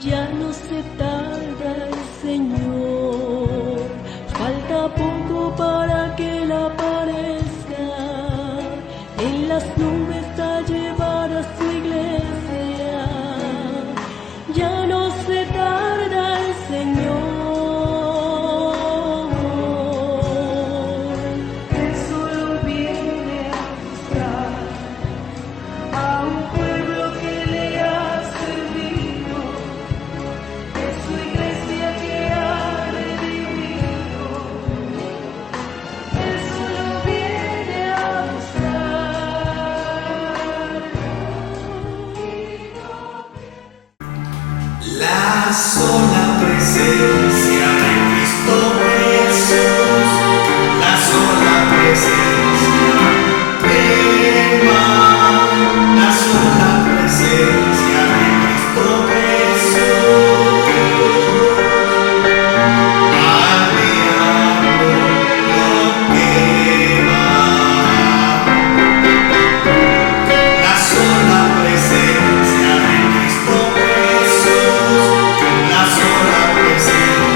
Ya no se tarda el Señor, falta poco para que Él aparezca, en las nubes a llevar a su iglesia. Ya no se tarda el Señor. Él solo viene a buscar a un pueblo que le ha servido, es su iglesia que ha redimido. Él solo viene a buscar. La sola presencia de Cristo Jesús, la sola presencia la sola presencia de Cristo Jesús, al diablo lo quema. La sola presencia de Cristo Jesús, la sola presencia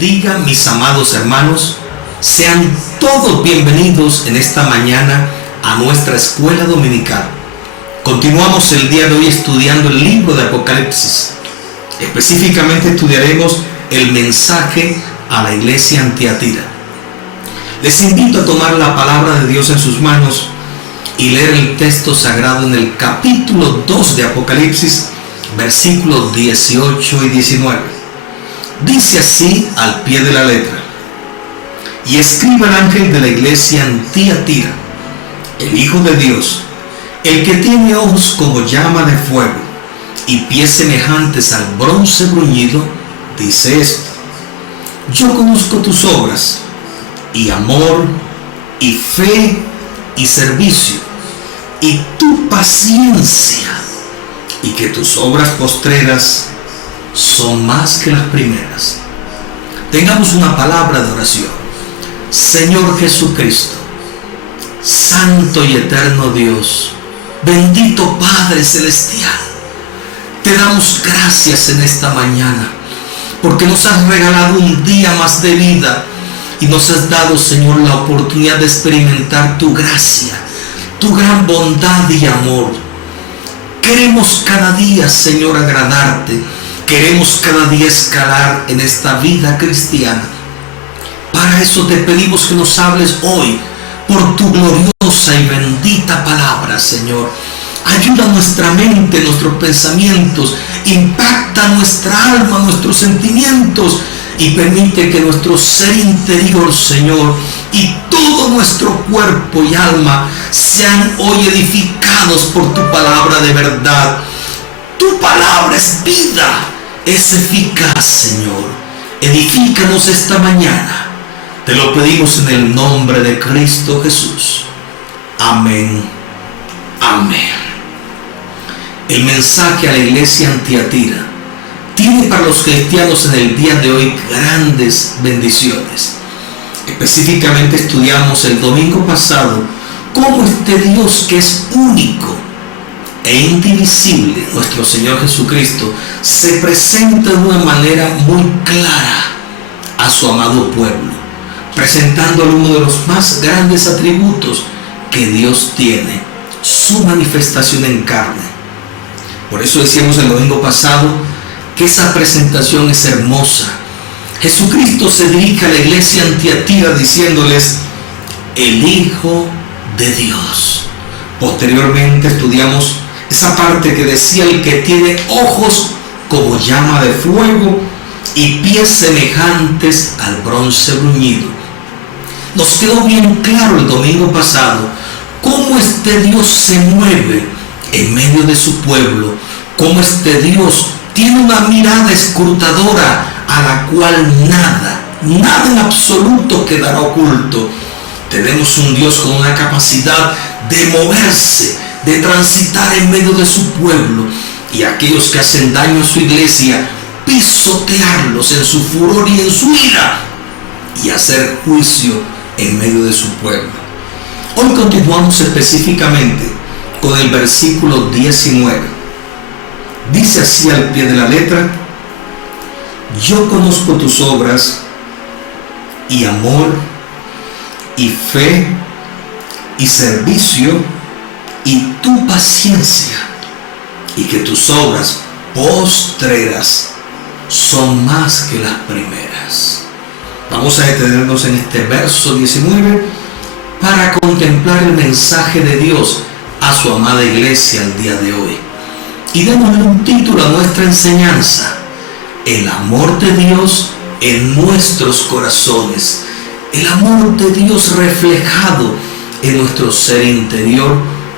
bendiga, mis amados hermanos. Sean todos bienvenidos en esta mañana a nuestra escuela dominical. Continuamos el día de hoy estudiando el libro de Apocalipsis. Específicamente estudiaremos el mensaje a la iglesia en Tiatira. Les invito a tomar la palabra de Dios en sus manos y leer el texto sagrado en el capítulo 2 de Apocalipsis, versículos 18 y 19. Dice así al pie de la letra: y escribe el ángel de la iglesia en Tiatira, el Hijo de Dios, el que tiene ojos como llama de fuego y pies semejantes al bronce bruñido, dice esto: yo conozco tus obras, y amor, y fe, y servicio, y tu paciencia, y que tus obras postreras son más que las primeras. Tengamos una palabra de oración. Señor Jesucristo, Santo y eterno Dios, bendito Padre Celestial, te damos gracias en esta mañana, porque nos has regalado un día más de vida y nos has dado, Señor, la oportunidad de experimentar tu gracia, tu gran bondad y amor. Queremos cada día, Señor, agradarte. Queremos cada día escalar en esta vida cristiana. Para eso te pedimos que nos hables hoy por tu gloriosa y bendita palabra, Señor. Ayuda nuestra mente, nuestros pensamientos, impacta nuestra alma, nuestros sentimientos, y permite que nuestro ser interior, Señor, y todo nuestro cuerpo y alma sean hoy edificados por tu palabra de verdad. Tu palabra es vida, es eficaz, Señor. Edifícanos esta mañana. Te lo pedimos en el nombre de Cristo Jesús. Amén. Amén. El mensaje a la iglesia en Tiatira tiene para los cristianos en el día de hoy grandes bendiciones. Específicamente estudiamos el domingo pasado cómo este Dios, que es único e indivisible, nuestro Señor Jesucristo, se presenta de una manera muy clara a su amado pueblo, presentándole uno de los más grandes atributos que Dios tiene: su manifestación en carne. Por eso decíamos el domingo pasado que esa presentación es hermosa. Jesucristo se dirige a la iglesia en Tiatira diciéndoles: el Hijo de Dios. Posteriormente estudiamos esa parte que decía: el que tiene ojos como llama de fuego y pies semejantes al bronce bruñido. Nos quedó bien claro el domingo pasado cómo este Dios se mueve en medio de su pueblo, cómo este Dios tiene una mirada escrutadora a la cual nada en absoluto quedará oculto. Tenemos un Dios con una capacidad de moverse, de transitar en medio de su pueblo, y aquellos que hacen daño a su iglesia, pisotearlos en su furor y en su ira, y hacer juicio en medio de su pueblo. Hoy continuamos específicamente con el versículo 19. Dice así al pie de la letra: yo conozco tus obras, y amor, y fe, y servicio, y tu paciencia, y que tus obras postreras son más que las primeras. Vamos a detenernos en este verso 19 para contemplar el mensaje de Dios a su amada iglesia el día de hoy. Y démosle un título a nuestra enseñanza: el amor de Dios en nuestros corazones. El amor de Dios reflejado en nuestro ser interior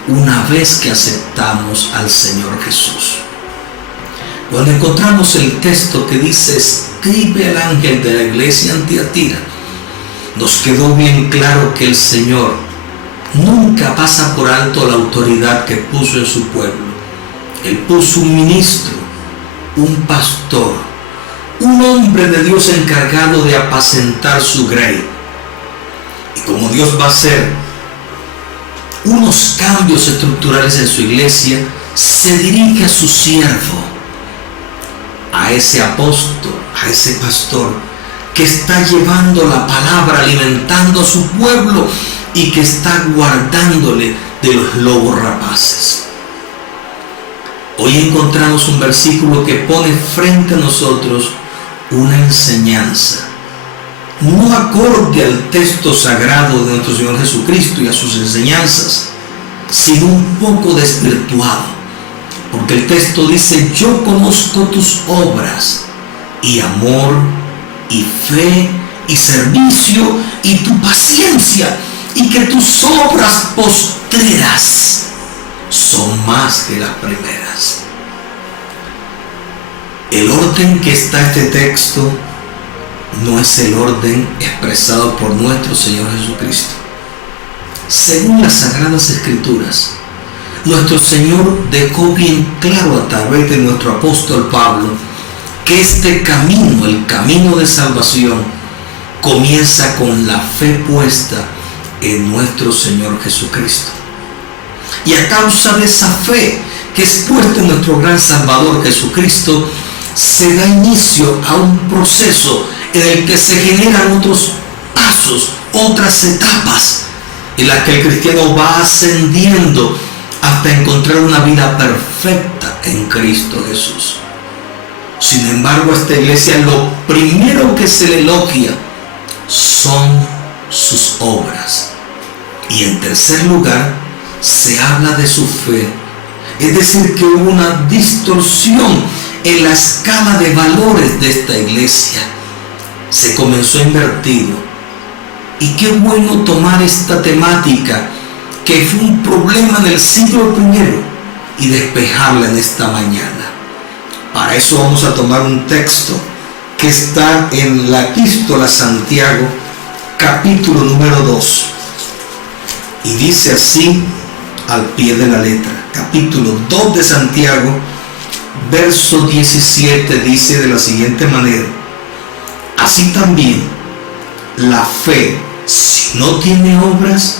una vez que aceptamos al Señor Jesús. Cuando encontramos el texto que dice: escribe al ángel de la iglesia en Tiatira, nos quedó bien claro que el Señor nunca pasa por alto la autoridad que puso en su pueblo. Él puso un ministro, un pastor, un hombre de Dios encargado de apacentar su grey. Y como Dios va a hacer unos cambios estructurales en su iglesia, se dirige a su siervo, a ese apóstol, a ese pastor, que está llevando la palabra, alimentando a su pueblo y que está guardándole de los lobos rapaces. Hoy encontramos un versículo que pone frente a nosotros una enseñanza, no acorde al texto sagrado de nuestro Señor Jesucristo y a sus enseñanzas, sino un poco desvirtuado, porque el texto dice: yo conozco tus obras y amor y fe y servicio y tu paciencia, y que tus obras postreras son más que las primeras. El orden que está este texto no es el orden expresado por nuestro Señor Jesucristo. Según las Sagradas Escrituras, nuestro Señor dejó bien claro a través de nuestro apóstol Pablo que este camino, el camino de salvación, comienza con la fe puesta en nuestro Señor Jesucristo. Y a causa de esa fe que es puesta en nuestro gran Salvador Jesucristo, se da inicio a un proceso en el que se generan otros pasos, otras etapas, en las que el cristiano va ascendiendo hasta encontrar una vida perfecta en Cristo Jesús. Sin embargo, a esta iglesia lo primero que se le elogia son sus obras. Y en tercer lugar, se habla de su fe. Es decir, que hubo una distorsión en la escala de valores de esta iglesia. Se comenzó a invertir. Y qué bueno tomar esta temática, que fue un problema en el siglo I, y despejarla en esta mañana. Para eso vamos a tomar un texto que está en la Epístola a Santiago, capítulo número 2. Y dice así al pie de la letra. Capítulo 2 de Santiago, verso 17, dice de la siguiente manera: así también la fe, si no tiene obras,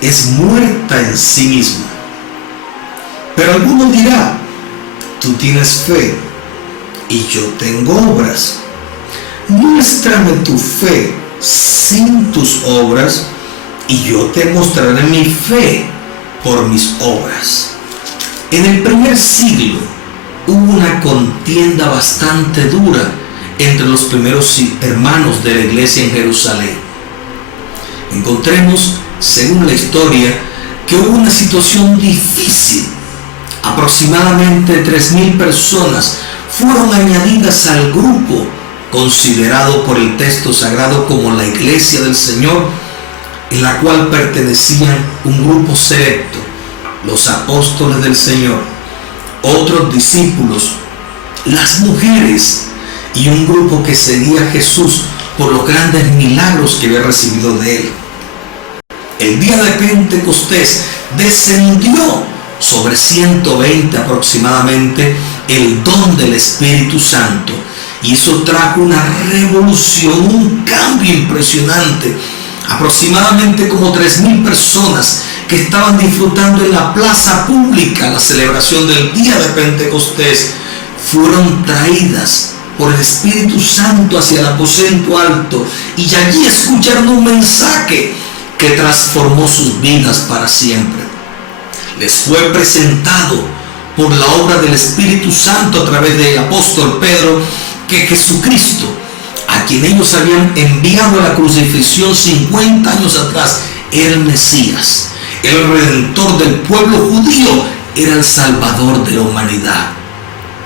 es muerta en sí misma. Pero alguno dirá: tú tienes fe y yo tengo obras. Muéstrame tu fe sin tus obras, y yo te mostraré mi fe por mis obras. En el primer siglo hubo una contienda bastante dura entre los primeros hermanos de la iglesia en Jerusalén. Encontremos, según la historia, que hubo una situación difícil. Aproximadamente 3,000 personas fueron añadidas al grupo considerado por el texto sagrado como la iglesia del Señor, en la cual pertenecían un grupo selecto, los apóstoles del Señor, otros discípulos, las mujeres y un grupo que seguía a Jesús por los grandes milagros que había recibido de él. El día de Pentecostés descendió sobre 120 aproximadamente el don del Espíritu Santo, y eso trajo una revolución, un cambio impresionante. Aproximadamente como 3,000 personas que estaban disfrutando en la plaza pública la celebración del día de Pentecostés fueron traídas por el Espíritu Santo hacia el aposento alto, y allí escucharon un mensaje que transformó sus vidas para siempre. Les fue presentado por la obra del Espíritu Santo a través del apóstol Pedro que Jesucristo, a quien ellos habían enviado a la crucifixión 50 años atrás, era el Mesías, el Redentor del pueblo judío, era el Salvador de la humanidad.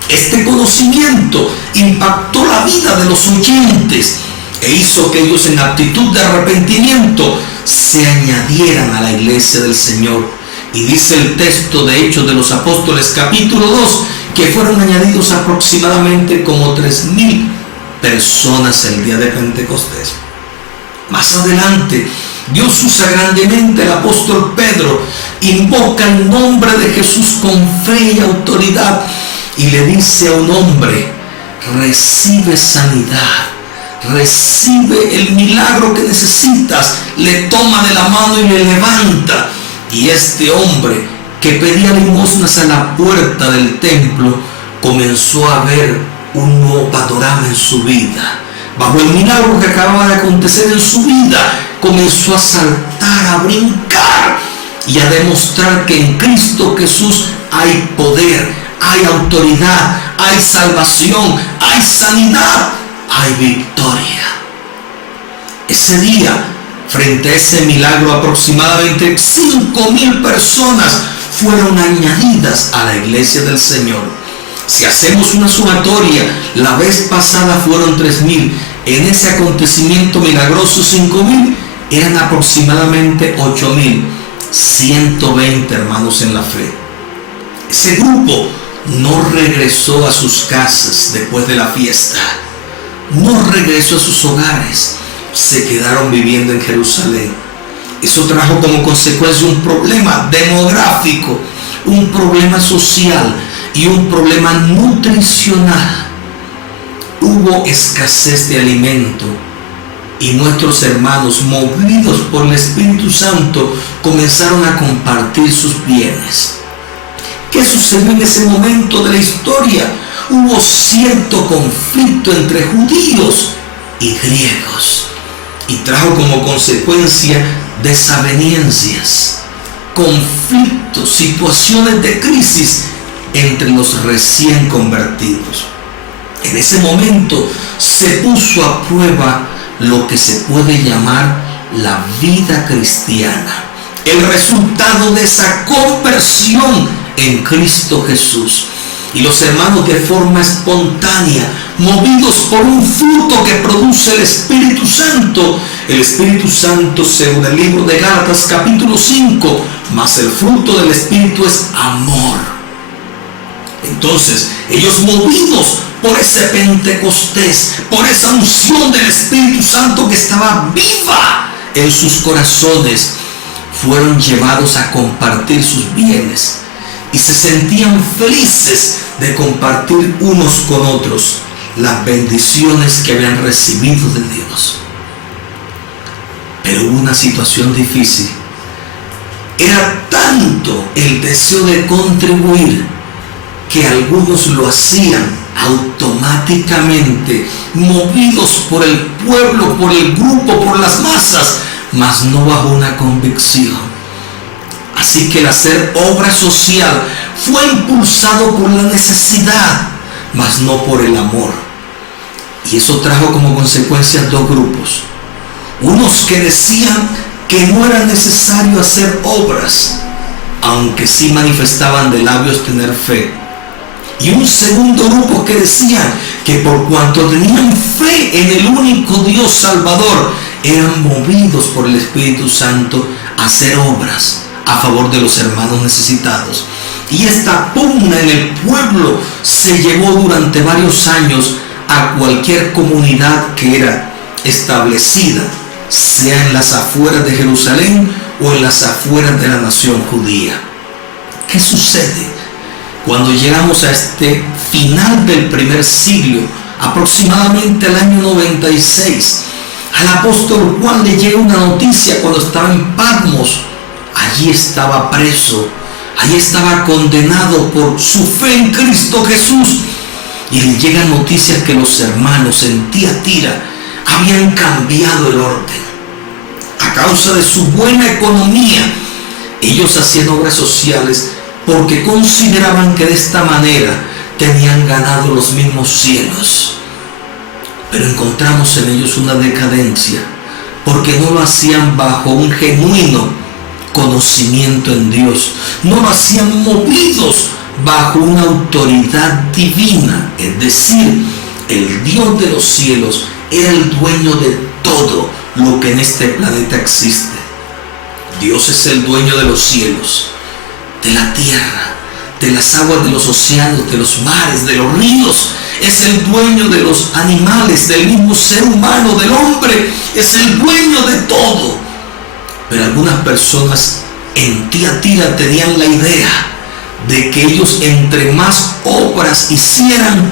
Este conocimiento impactó la vida de los oyentes e hizo que ellos, en actitud de arrepentimiento, se añadieran a la iglesia del Señor. Y dice el texto de Hechos de los Apóstoles, capítulo 2, que fueron añadidos aproximadamente como 3,000 personas el día de Pentecostés. Más adelante, Dios usa grandemente al apóstol Pedro, invoca el nombre de Jesús con fe y autoridad, y le dice a un hombre: recibe sanidad, recibe el milagro que necesitas. Le toma de la mano y le levanta. Y este hombre, que pedía limosnas a la puerta del templo, comenzó a ver un nuevo panorama en su vida. bajo el milagro que acababa de acontecer en su vida, comenzó a saltar, a brincar y a demostrar que en Cristo Jesús hay poder, hay autoridad, hay salvación, hay sanidad, hay victoria. Ese día, frente a ese milagro, aproximadamente 5,000 personas fueron añadidas a la iglesia del Señor. Si hacemos una sumatoria, la vez pasada fueron 3,000. En ese acontecimiento milagroso, 5,000, eran aproximadamente 8,120 hermanos en la fe. Ese grupo no regresó a sus casas después de la fiesta. No regresó a sus hogares. Se quedaron viviendo en Jerusalén. Eso trajo como consecuencia un problema demográfico, un problema social y un problema nutricional. Hubo escasez de alimento y nuestros hermanos, movidos por el Espíritu Santo, comenzaron a compartir sus bienes. ¿Qué sucedió en ese momento de la historia? Hubo cierto conflicto entre judíos y griegos y trajo como consecuencia desavenencias, conflictos, situaciones de crisis entre los recién convertidos. En ese momento se puso a prueba lo que se puede llamar la vida cristiana, el resultado de esa conversión en Cristo Jesús. Y los hermanos, de forma espontánea, movidos por un fruto que produce el Espíritu Santo, según el libro de Gálatas capítulo 5, mas el fruto del Espíritu es amor. Entonces, ellos, movidos por ese Pentecostés, por esa unción del Espíritu Santo que estaba viva en sus corazones, fueron llevados a compartir sus bienes y se sentían felices de compartir unos con otros las bendiciones que habían recibido de Dios. Pero hubo una situación difícil. Era tanto el deseo de contribuir que algunos lo hacían automáticamente, movidos por el pueblo, por el grupo, por las masas, mas no bajo una convicción. Así que el hacer obra social fue impulsado por la necesidad, mas no por el amor. Y eso trajo como consecuencia dos grupos. Unos que decían que no era necesario hacer obras, aunque sí manifestaban de labios tener fe. Y un segundo grupo que decían que por cuanto tenían fe en el único Dios Salvador, eran movidos por el Espíritu Santo a hacer obras a favor de los hermanos necesitados. Y esta pugna en el pueblo se llevó durante varios años a cualquier comunidad que era establecida, sea en las afueras de Jerusalén o en las afueras de la nación judía. ¿Qué sucede? Cuando llegamos a este final del primer siglo, aproximadamente al año 96, al apóstol Juan le llega una noticia cuando estaba en Patmos. Allí estaba preso, allí estaba condenado por su fe en Cristo Jesús. Y le llegan noticias que los hermanos en Tiatira habían cambiado el orden. A causa de su buena economía, ellos hacían obras sociales porque consideraban que de esta manera tenían ganado los mismos cielos. Pero encontramos en ellos una decadencia, porque no lo hacían bajo un genuino conocimiento en Dios, no lo hacían movidos bajo una autoridad divina, es decir, el Dios de los cielos era el dueño de todo lo que en este planeta existe. Dios es el dueño de los cielos, de la tierra, de las aguas de los océanos, de los mares, de los ríos. Es el dueño de los animales, del mismo ser humano, del hombre. Es el dueño de todo. Pero algunas personas en Tiatira tenían la idea de que ellos, entre más obras hicieran,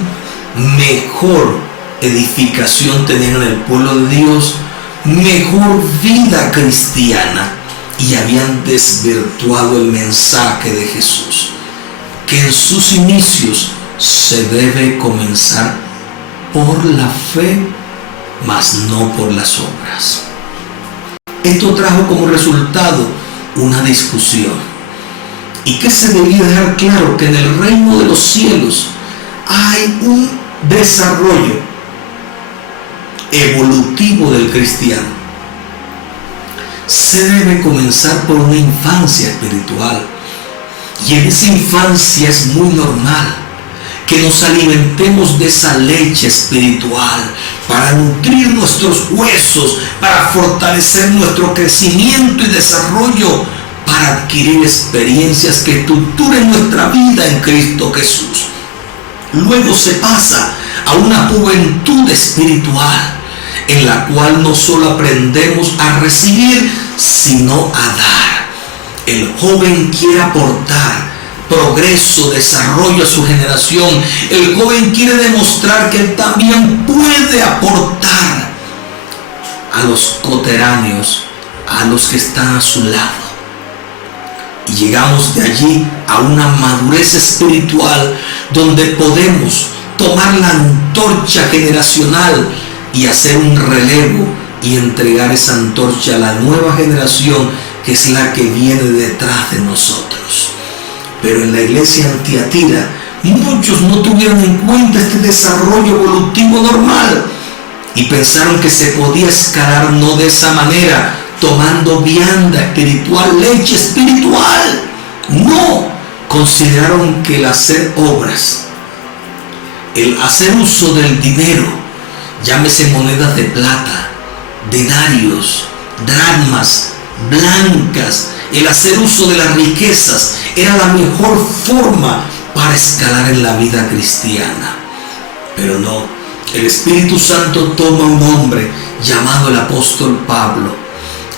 mejor edificación tenían en el pueblo de Dios, mejor vida cristiana, y habían desvirtuado el mensaje de Jesús, que en sus inicios se debe comenzar por la fe, mas no por las obras. Esto trajo como resultado una discusión. ¿Y qué se debía dejar claro? Que en el reino de los cielos hay un desarrollo evolutivo del cristiano. Se debe comenzar por una infancia espiritual. Y en esa infancia es muy normal que nos alimentemos de esa leche espiritual para nutrir nuestros huesos, para fortalecer nuestro crecimiento y desarrollo, para adquirir experiencias que estructuren nuestra vida en Cristo Jesús. Luego se pasa a una juventud espiritual en la cual no solo aprendemos a recibir, sino a dar. El joven quiere aportar progreso, desarrollo a su generación. El joven quiere demostrar que él también puede aportar a los coteráneos, a los que están a su lado. Y llegamos de allí a una madurez espiritual donde podemos tomar la antorcha generacional y hacer un relevo y entregar esa antorcha a la nueva generación, que es la que viene detrás de nosotros. Pero en la iglesia en Tiatira, muchos no tuvieron en cuenta este desarrollo evolutivo normal y pensaron que se podía escalar no de esa manera, tomando vianda espiritual, leche espiritual. No, consideraron que el hacer obras, el hacer uso del dinero, llámese monedas de plata, denarios, dracmas, blancas, el hacer uso de las riquezas, era la mejor forma para escalar en la vida cristiana. Pero no, el Espíritu Santo toma un hombre llamado el apóstol Pablo,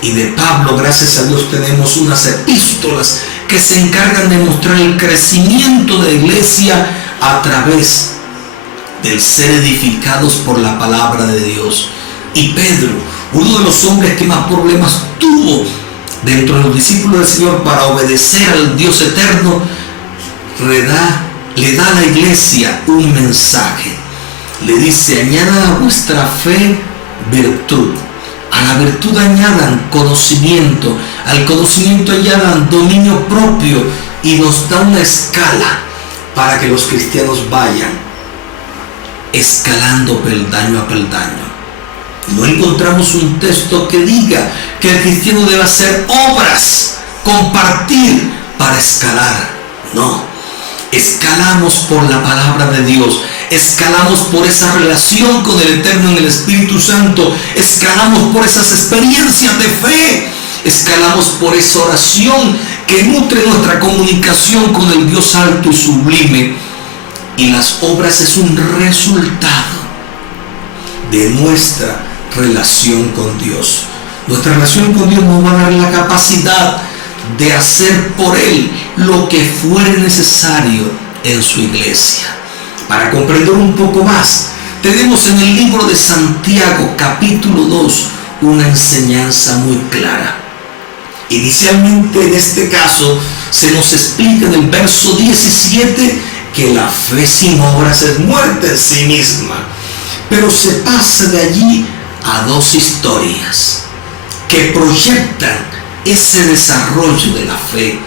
y de Pablo, gracias a Dios, tenemos unas epístolas que se encargan de mostrar el crecimiento de la iglesia a través del ser edificados por la palabra de Dios. Y Pedro, uno de los hombres que más problemas tuvo dentro de los discípulos del Señor para obedecer al Dios eterno, le da a la iglesia un mensaje. Le dice: añadan a vuestra fe virtud, a la virtud añadan conocimiento, al conocimiento añadan dominio propio, y nos da una escala para que los cristianos vayan escalando peldaño a peldaño. No encontramos un texto que diga que el cristiano debe hacer obras, compartir para escalar. No, escalamos por la palabra de Dios, escalamos por esa relación con el Eterno en el Espíritu Santo, escalamos por esas experiencias de fe, escalamos por esa oración que nutre nuestra comunicación con el Dios alto y sublime. Y las obras es un resultado de nuestra relación con Dios. Nuestra relación con Dios nos va a dar la capacidad de hacer por Él lo que fuere necesario en su iglesia. Para comprender un poco más, tenemos en el libro de Santiago, capítulo 2, una enseñanza muy clara. Inicialmente, en este caso, se nos explica en el verso 17 que la fe sin obras es muerte en sí misma. Pero se pasa de allí a dos historias que proyectan ese desarrollo de la fe.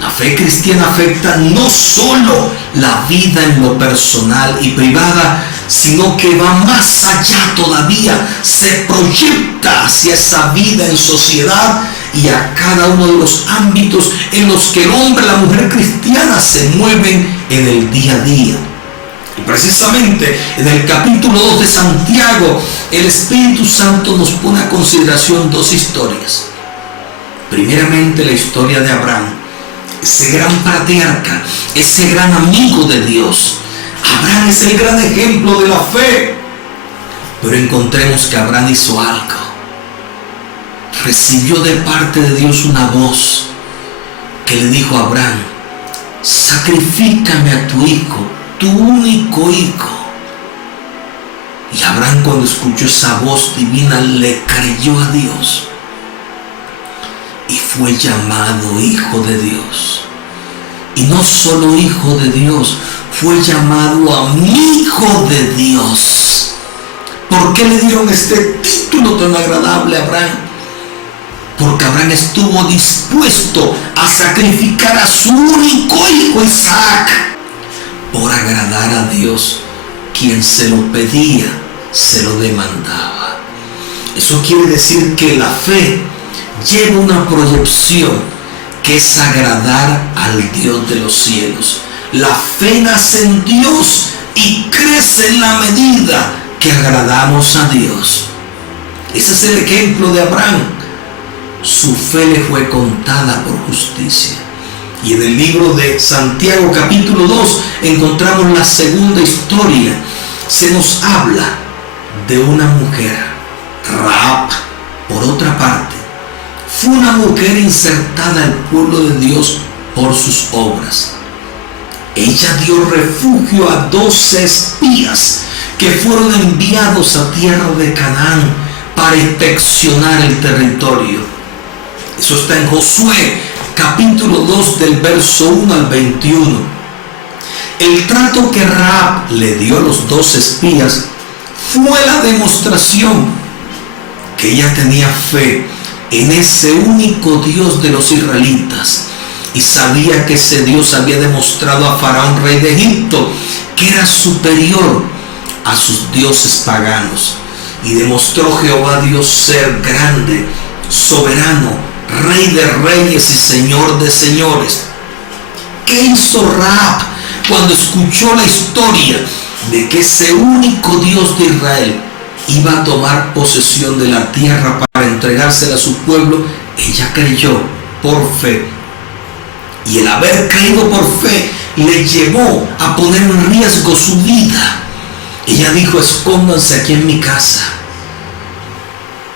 La fe cristiana afecta no solo la vida en lo personal y privada, sino que va más allá todavía, se proyecta hacia esa vida en sociedad y a cada uno de los ámbitos en los que el hombre y la mujer cristiana se mueven en el día a día. Y precisamente en el capítulo 2 de Santiago, el Espíritu Santo nos pone a consideración dos historias. Primeramente, la historia de Abraham, ese gran patriarca, ese gran amigo de Dios. Abraham es el gran ejemplo de la fe. Pero encontremos que Abraham hizo algo. Recibió de parte de Dios una voz que le dijo a Abraham: sacrifícame a tu hijo, tu único hijo. Y Abraham, cuando escuchó esa voz divina, le creyó a Dios y fue llamado hijo de Dios. Y no solo hijo de Dios, fue llamado amigo de Dios, ¿Por qué le dieron este título tan agradable a Abraham? Porque Abraham estuvo dispuesto a sacrificar a su único hijo Isaac por agradar a Dios, quien se lo pedía, se lo demandaba. Eso quiere decir que la fe lleva una proyección que es agradar al Dios de los cielos. La fe nace en Dios y crece en la medida que agradamos a Dios. Ese es el ejemplo de Abraham. Su fe le fue contada por justicia. Y en el libro de Santiago capítulo 2 encontramos la segunda historia. Se nos habla de una mujer, Rahab, por otra parte. Fue una mujer insertada al pueblo de Dios por sus obras. Ella dio refugio a 12 espías que fueron enviados a tierra de Canaán para inspeccionar el territorio. Eso está en Josué capítulo 2 del verso 1 al 21. El trato que Rahab le dio a los 12 espías fue la demostración que ella tenía fe en ese único Dios de los israelitas y sabía que ese Dios había demostrado a Faraón, rey de Egipto, que era superior a sus dioses paganos. Y demostró Jehová Dios ser grande, soberano, Rey de reyes y Señor de señores. ¿Qué hizo Rahab cuando escuchó la historia de que ese único Dios de Israel iba a tomar posesión de la tierra para entregársela a su pueblo? Ella creyó por fe. Y el haber creído por fe le llevó a poner en riesgo su vida. Ella dijo: escóndanse aquí en mi casa.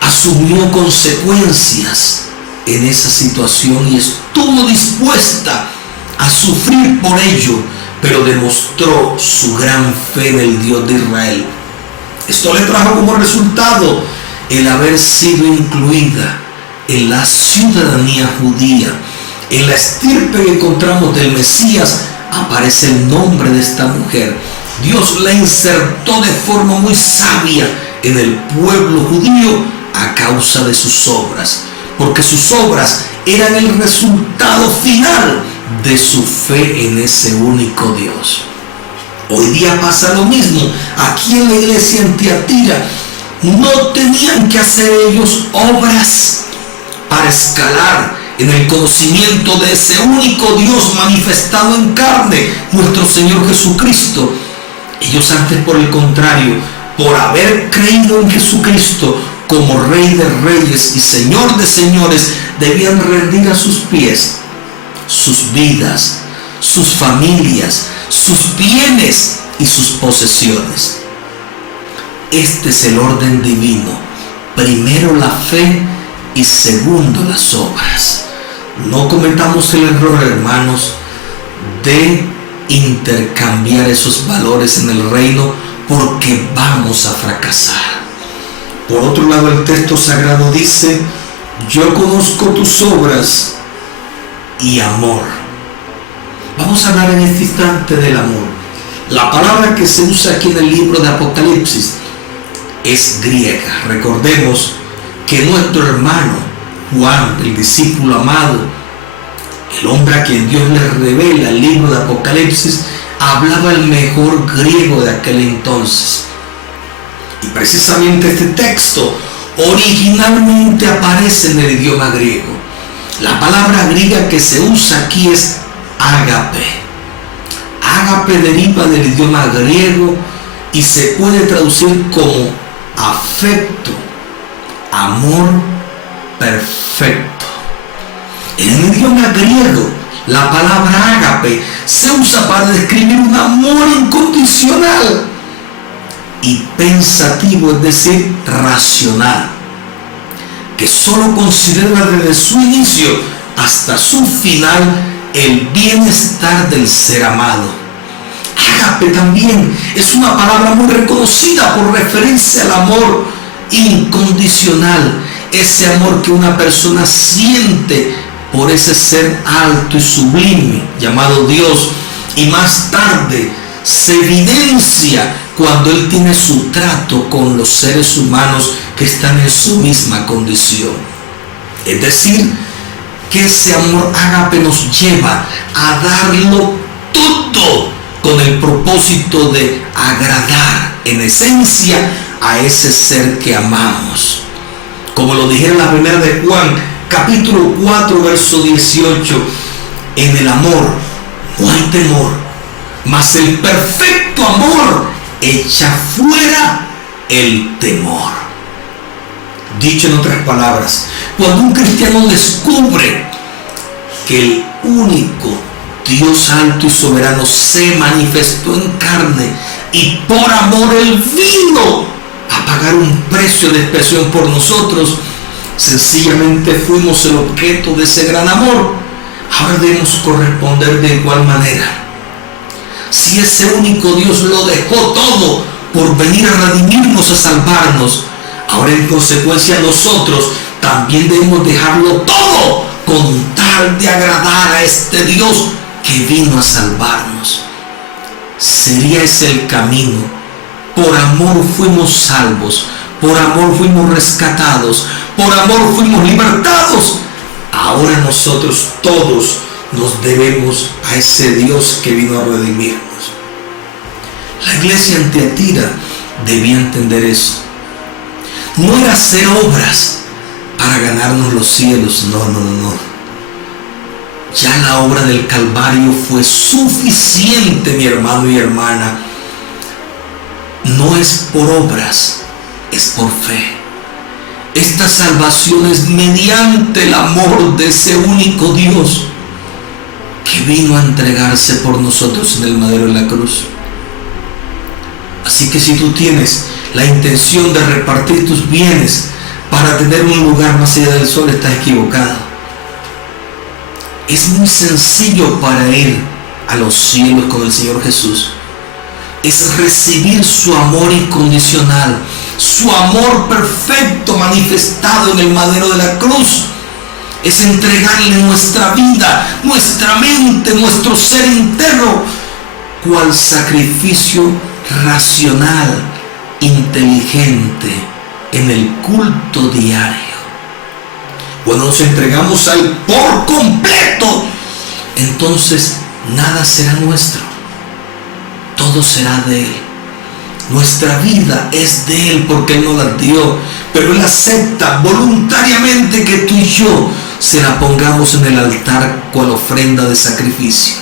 Asumió consecuencias en esa situación y estuvo dispuesta a sufrir por ello, pero demostró su gran fe en el Dios de Israel. Esto le trajo como resultado el haber sido incluida en la ciudadanía judía. En la estirpe que encontramos del Mesías aparece el nombre de esta mujer. Dios la insertó de forma muy sabia en el pueblo judío a causa de sus obras, porque sus obras eran el resultado final de su fe en ese único Dios. Hoy día pasa lo mismo. Aquí en la iglesia en Tiatira no tenían que hacer ellos obras para escalar en el conocimiento de ese único Dios manifestado en carne, nuestro Señor Jesucristo. Ellos antes, por el contrario, por haber creído en Jesucristo como Rey de reyes y Señor de señores, debían rendir a sus pies sus vidas, sus familias, sus bienes y sus posesiones. Este es el orden divino. Primero la fe y segundo las obras. No cometamos el error, hermanos, de intercambiar esos valores en el reino, porque vamos a fracasar. Por otro lado, el texto sagrado dice: yo conozco tus obras y amor. Vamos a hablar en este instante del amor. La palabra que se usa aquí en el libro de Apocalipsis es griega. Recordemos que nuestro hermano Juan, el discípulo amado, el hombre a quien Dios le revela el libro de Apocalipsis, hablaba el mejor griego de aquel entonces. Y precisamente este texto originalmente aparece en el idioma griego. La palabra griega que se usa aquí es ágape. Ágape deriva del idioma griego y se puede traducir como afecto, amor perfecto. En el idioma griego, la palabra ágape se usa para describir un amor incondicional y pensativo, es decir, racional, que solo considera desde su inicio hasta su final el bienestar del ser amado. Ágape también es una palabra muy reconocida por referencia al amor incondicional, ese amor que una persona siente por ese ser alto y sublime llamado Dios, y más tarde se evidencia cuando Él tiene su trato con los seres humanos que están en su misma condición. Es decir, que ese amor ágape nos lleva a darlo todo con el propósito de agradar en esencia a ese ser que amamos. Como lo dijera la primera de Juan, capítulo 4, verso 18, en el amor no hay temor, mas el perfecto amor echa fuera el temor. Dicho en otras palabras, cuando un cristiano descubre que el único Dios alto y soberano se manifestó en carne y por amor Él vino a pagar un precio de expiación por nosotros, sencillamente fuimos el objeto de ese gran amor. Ahora debemos corresponder de igual manera. Si ese único Dios lo dejó todo por venir a redimirnos, a salvarnos, ahora en consecuencia nosotros también debemos dejarlo todo con tal de agradar a este Dios que vino a salvarnos. Sería ese el camino. Por amor fuimos salvos, por amor fuimos rescatados, por amor fuimos libertados. Ahora nosotros todos nos debemos a ese Dios que vino a redimirnos. La iglesia en Tiatira debía entender eso. No era hacer obras para ganarnos los cielos, no. Ya la obra del Calvario fue suficiente, mi hermano y hermana. No es por obras, es por fe. Esta salvación es mediante el amor de ese único Dios que vino a entregarse por nosotros en el madero de la cruz. Así que si tú tienes la intención de repartir tus bienes para tener un lugar más allá del sol, estás equivocado. Es muy sencillo para ir a los cielos con el Señor Jesús. Es recibir su amor incondicional, su amor perfecto manifestado en el madero de la cruz. Es entregarle nuestra vida, nuestra mente, nuestro ser interno, cual sacrificio racional, inteligente, en el culto diario. Cuando nos entregamos a Él por completo, entonces nada será nuestro. Todo será de Él. Nuestra vida es de Él porque Él nos la dio, pero Él acepta voluntariamente que tú y yo se la pongamos en el altar cual ofrenda de sacrificio.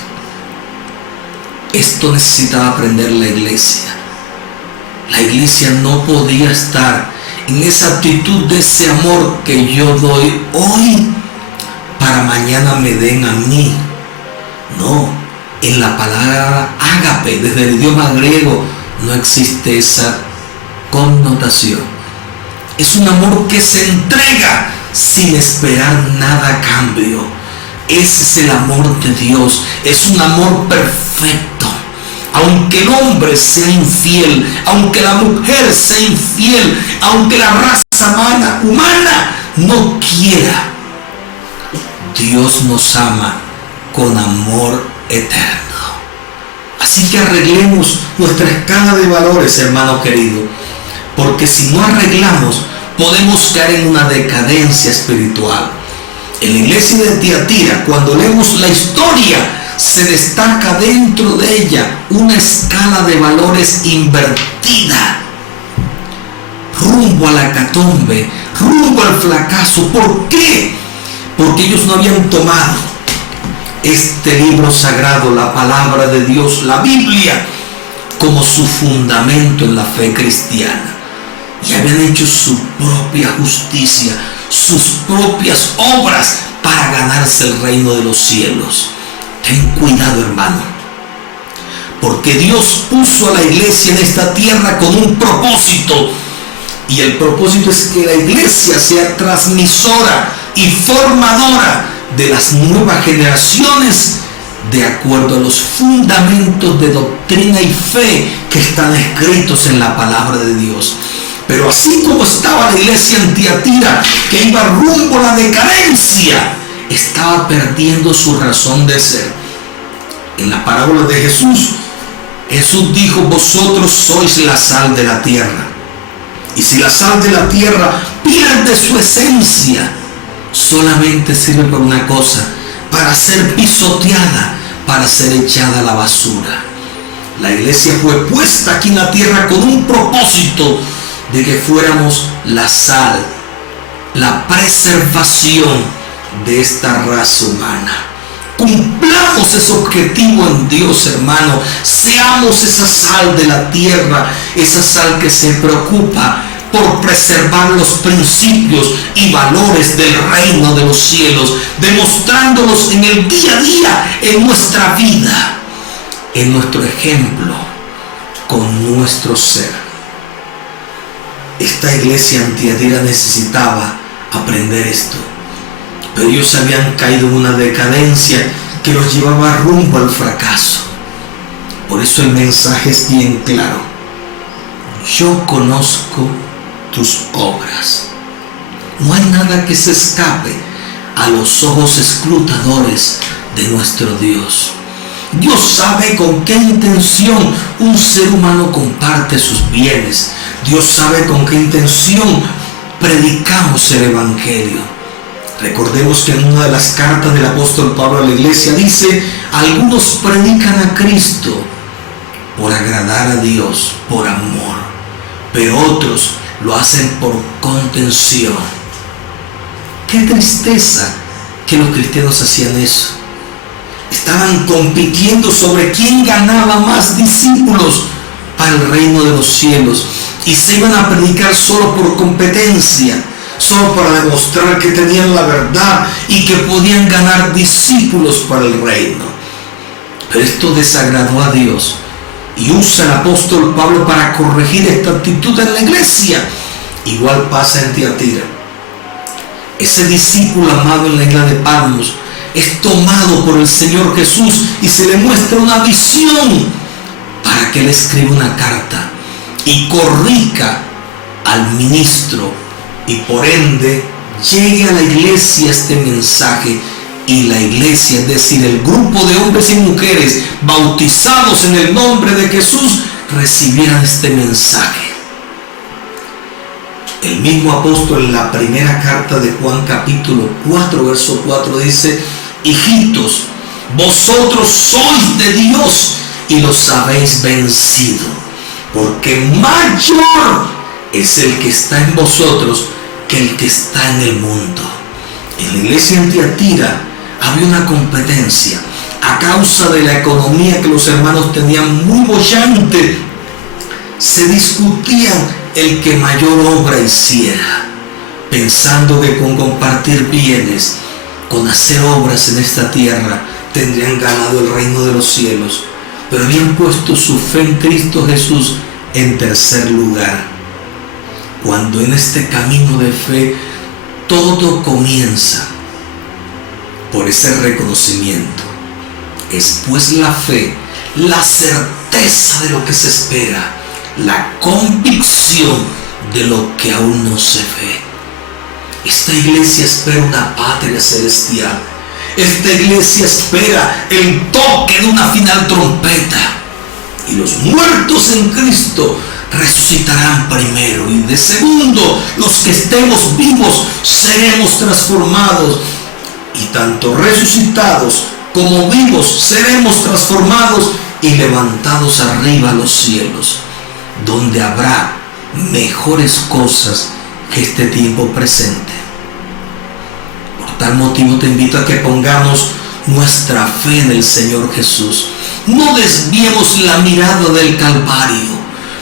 Esto necesitaba aprender la iglesia. La iglesia no podía estar en esa actitud de ese amor que yo doy hoy para mañana me den a mí. No, en la palabra ágape, desde el idioma griego, no existe esa connotación. Es un amor que se entrega sin esperar nada a cambio. Ese es el amor de Dios. Es un amor perfecto. Aunque el hombre sea infiel, aunque la mujer sea infiel, aunque la raza humana no quiera, Dios nos ama con amor eterno. Así que arreglemos nuestra escala de valores, hermano querido, porque si no arreglamos, podemos caer en una decadencia espiritual. En la iglesia de Tiatira, cuando leemos la historia, se destaca dentro de ella una escala de valores invertida, rumbo a la hecatombe, rumbo al fracaso. ¿Por qué? Porque ellos no habían tomado este libro sagrado, la palabra de Dios, la Biblia, como su fundamento en la fe cristiana, y habían hecho su propia justicia, sus propias obras para ganarse el reino de los cielos. Ten cuidado, hermano, porque Dios puso a la iglesia en esta tierra con un propósito, y el propósito es que la iglesia sea transmisora y formadora de las nuevas generaciones de acuerdo a los fundamentos de doctrina y fe que están escritos en la palabra de Dios. Pero así como estaba la iglesia en Tiatira, que iba rumbo a la decadencia, estaba perdiendo su razón de ser. En la parábola de Jesús, Jesús dijo: vosotros sois la sal de la tierra. Y si la sal de la tierra pierde su esencia, solamente sirve para una cosa: para ser pisoteada, para ser echada a la basura. La iglesia fue puesta aquí en la tierra con un propósito de que fuéramos la sal, la preservación de esta raza humana. Cumplamos ese objetivo en Dios, hermano. Seamos esa sal de la tierra, esa sal que se preocupa por preservar los principios y valores del reino de los cielos, demostrándolos en el día a día, en nuestra vida, en nuestro ejemplo, con nuestro ser. Esta iglesia en Tiatira necesitaba aprender esto, pero ellos habían caído en una decadencia que los llevaba rumbo al fracaso. Por eso el mensaje es bien claro: yo conozco tus obras. No hay nada que se escape a los ojos escrutadores de nuestro Dios. Dios sabe con qué intención un ser humano comparte sus bienes. Dios sabe con qué intención predicamos el Evangelio. Recordemos que en una de las cartas del apóstol Pablo a la iglesia dice: algunos predican a Cristo por agradar a Dios, por amor, pero otros lo hacen por contención. Qué tristeza que los cristianos hacían eso. Estaban compitiendo sobre quién ganaba más discípulos para el reino de los cielos, y se iban a predicar solo por competencia, solo para demostrar que tenían la verdad y que podían ganar discípulos para el reino. Pero esto desagradó a Dios, y usa el apóstol Pablo para corregir esta actitud en la iglesia. Igual pasa en Tiatira. Ese discípulo amado en la isla de Patmos es tomado por el Señor Jesús y se le muestra una visión para que él escriba una carta y corrija al ministro, y por ende llegue a la iglesia este mensaje, y la iglesia, es decir, el grupo de hombres y mujeres bautizados en el nombre de Jesús, recibieran este mensaje. El mismo apóstol en la primera carta de Juan capítulo 4 verso 4 dice: hijitos, vosotros sois de Dios y los habéis vencido, porque mayor es el que está en vosotros que el que está en el mundo. En la iglesia en Tiatira había una competencia a causa de la economía que los hermanos tenían muy bollante. Se discutían el que mayor obra hiciera, pensando que con compartir bienes, con hacer obras en esta tierra, tendrían ganado el reino de los cielos. Pero habían puesto su fe en Cristo Jesús en tercer lugar. Cuando en este camino de fe todo comienza por ese reconocimiento, es pues la fe, la certeza de lo que se espera, la convicción de lo que aún no se ve. Esta iglesia espera una patria celestial. Esta iglesia espera el toque de una final trompeta, y los muertos en Cristo resucitarán primero, y de segundo los que estemos vivos seremos transformados, y tanto resucitados como vivos seremos transformados y levantados arriba a los cielos, donde habrá mejores cosas que este tiempo presente. Por tal motivo te invito a que pongamos nuestra fe en el Señor Jesús. No desviemos la mirada del Calvario,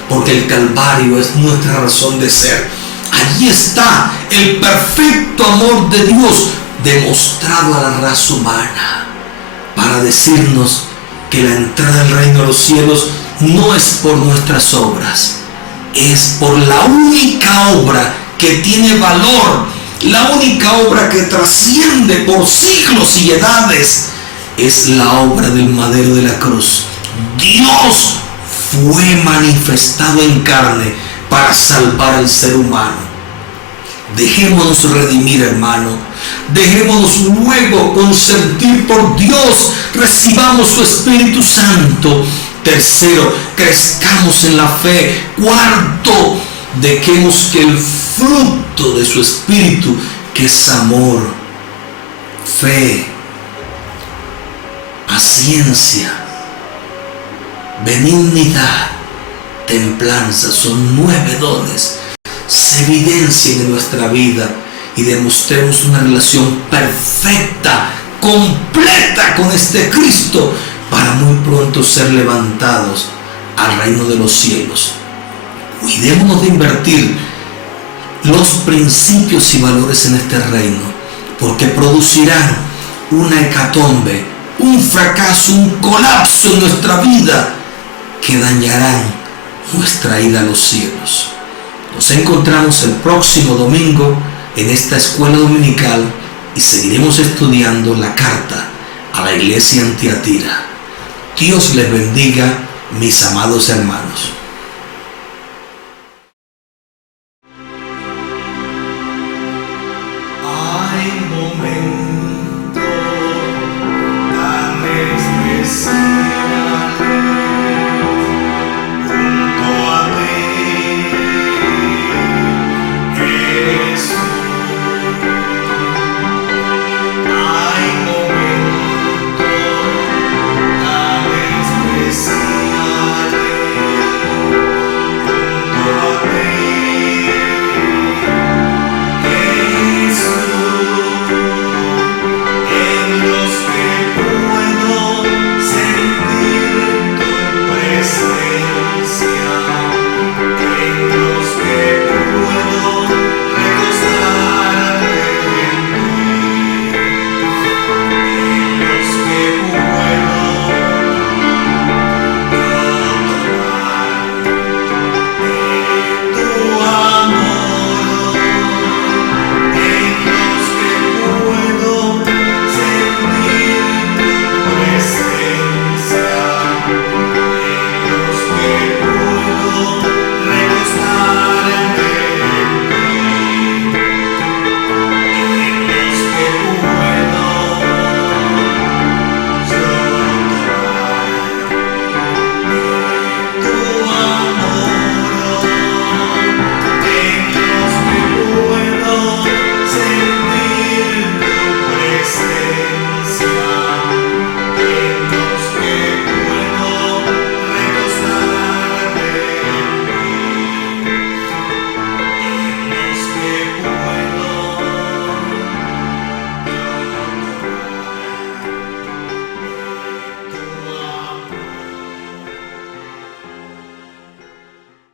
porque el Calvario es nuestra razón de ser. Allí está el perfecto amor de Dios demostrado a la raza humana, para decirnos que la entrada al reino de los cielos no es por nuestras obras, es por la única obra que tiene valor, la única obra que trasciende por siglos y edades, es la obra del madero de la cruz. Dios fue manifestado en carne para salvar al ser humano. Dejémonos redimir, hermano. Dejémonos luego consentir por Dios. Recibamos su Espíritu Santo Tercero, crezcamos en la fe. Cuarto, dejemos que el fruto de su espíritu, que es amor, fe, paciencia, benignidad, templanza, son 9 dones, se evidencien en nuestra vida y demostremos una relación perfecta, completa con este Cristo, para muy pronto ser levantados al reino de los cielos. Cuidémonos de invertir los principios y valores en este reino, porque producirán una hecatombe, un fracaso, un colapso en nuestra vida que dañarán nuestra ida a los cielos. Nos encontramos el próximo domingo en esta escuela dominical y seguiremos estudiando la carta a la iglesia en Tiatira. Dios les bendiga, mis amados hermanos.